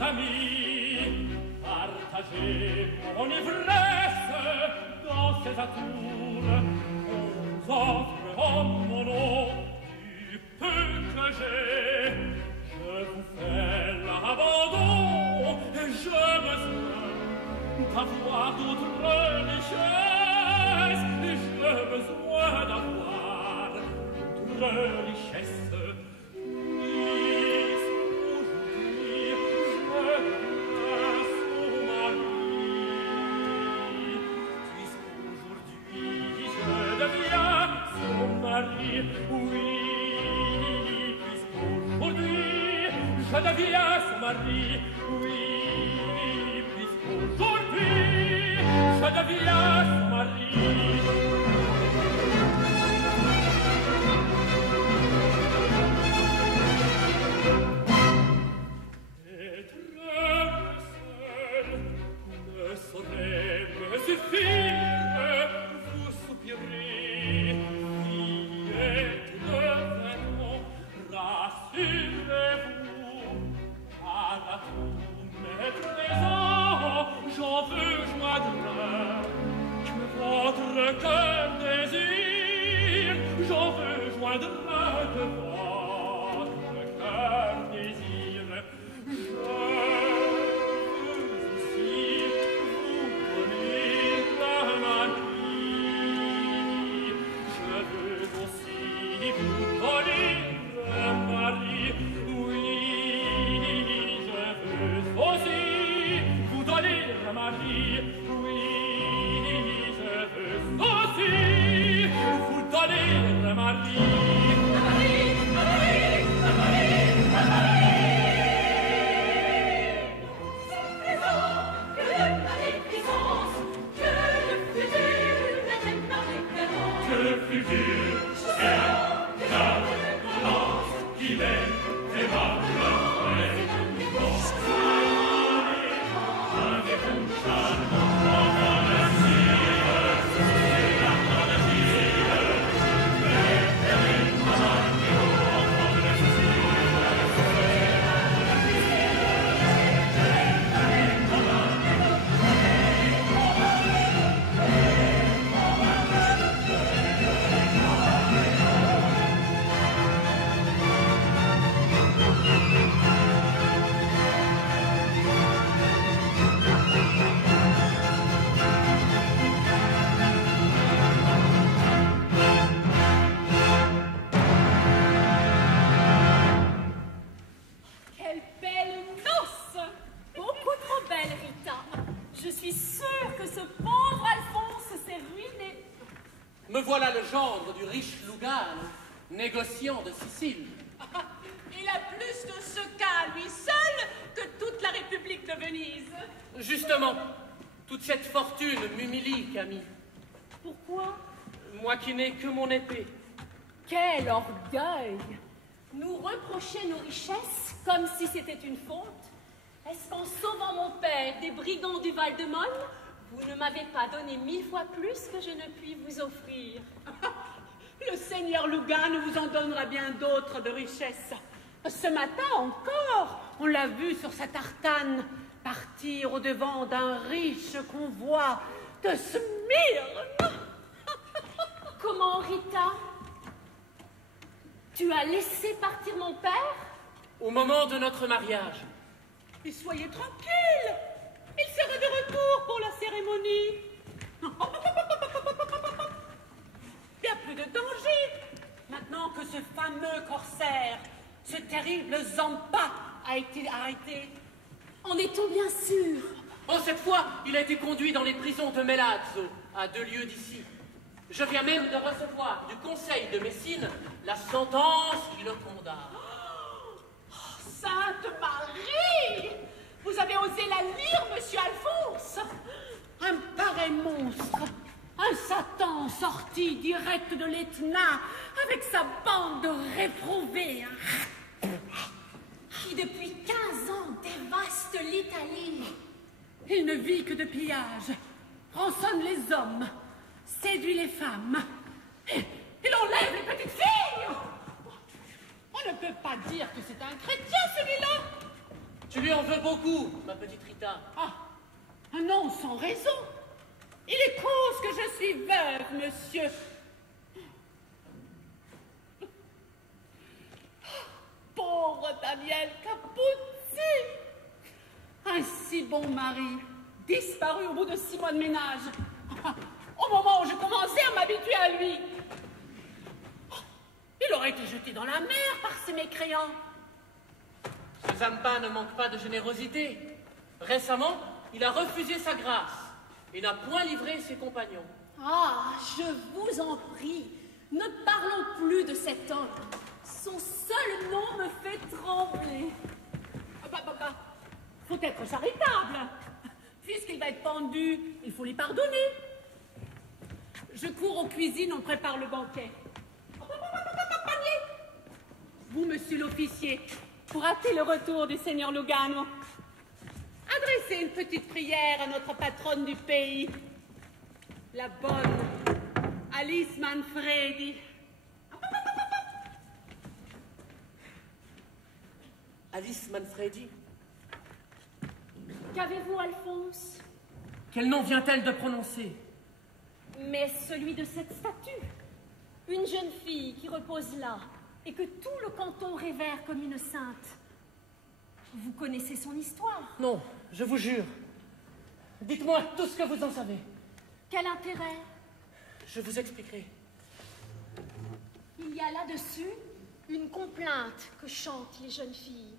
amis, partagez mon ivresse dans ces atours. Vous offre en mon nom du peu que j'ai. Je vous fais l'abandon et j'ai besoin d'avoir d'autres richesses. Et j'ai besoin d'avoir d'autres richesses. Oui, puisqu'aujourd'hui je deviens son mari. Oui, puisqu'aujourd'hui je deviens son mari. Être seul ne saurait me suffire. Vous soupirez, rassurez-vous, car à tous mes présents, j'en veux joindre que votre cœur désire. J'en veux joindre que votre cœur désire. Je veux aussi vous donner la manie. Je veux aussi vous donner Marie, oui, je veux aussi vous donner Marie, oui, je veux aussi vous donner Marie. Me voilà le gendre du riche Lugano, négociant de Sicile. Il a plus de ce cas, lui seul, que toute la République de Venise. Justement, toute cette fortune m'humilie, Camille. Pourquoi? Moi qui n'ai que mon épée. Quel orgueil! Nous reprocher nos richesses comme si c'était une faute? Est-ce qu'en sauvant mon père des brigands du Val-de-Molles, vous ne m'avez pas donné 1000 fois plus que je ne puis vous offrir? Le seigneur Lugano vous en donnera bien d'autres de richesses. Ce matin encore, on l'a vu sur sa tartane partir au-devant d'un riche convoi de Smyrne. Comment, Rita? Tu as laissé partir mon père? Au moment de notre mariage. Et soyez tranquille, il sera de retour pour la cérémonie. Il n'y a plus de danger, maintenant que ce fameux corsaire, ce terrible Zampa, a été arrêté. En est-on bien sûr? Oh, cette fois, il a été conduit dans les prisons de Melazzo, à 2 lieues d'ici. Je viens même de recevoir du conseil de Messine la sentence qui le condamne. Sainte Marie! Vous avez osé la lire, monsieur Alphonse? Un pareil monstre, un Satan sorti direct de l'Etna avec sa bande de réprouvés, qui depuis 15 ans dévaste l'Italie. Il ne vit que de pillage, rançonne les hommes, séduit les femmes. Il enlève les petites filles. On ne peut pas dire que c'est un chrétien, celui-là. Tu lui en veux beaucoup, ma petite Rita. Ah, non, sans raison. Il est cause que je suis veuve, monsieur. Pauvre Daniel Capuzzi. Un si bon mari, disparu au bout de 6 mois de ménage. Au moment où je commençais à m'habituer à lui. Il aurait été jeté dans la mer par ces mécréants. Ce Zampa ne manque pas de générosité. Récemment, il a refusé sa grâce et n'a point livré ses compagnons. Ah, je vous en prie, ne parlons plus de cet homme. Son seul nom me fait trembler. Faut être charitable. Puisqu'il va être pendu, il faut lui pardonner. Je cours aux cuisines, on prépare le banquet. Vous, monsieur l'officier, pour hâter le retour du seigneur Lugano, adressez une petite prière à notre patronne du pays, la bonne Alice Manfredi. Alice Manfredi? Qu'avez-vous, Alphonse? Quel nom vient-elle de prononcer? Mais celui de cette statue. Une jeune fille qui repose là et que tout le canton révère comme une sainte. Vous connaissez son histoire? Non, je vous jure. Dites-moi tout ce que vous en savez. Quel intérêt? Je vous expliquerai. Il y a là-dessus une complainte que chantent les jeunes filles.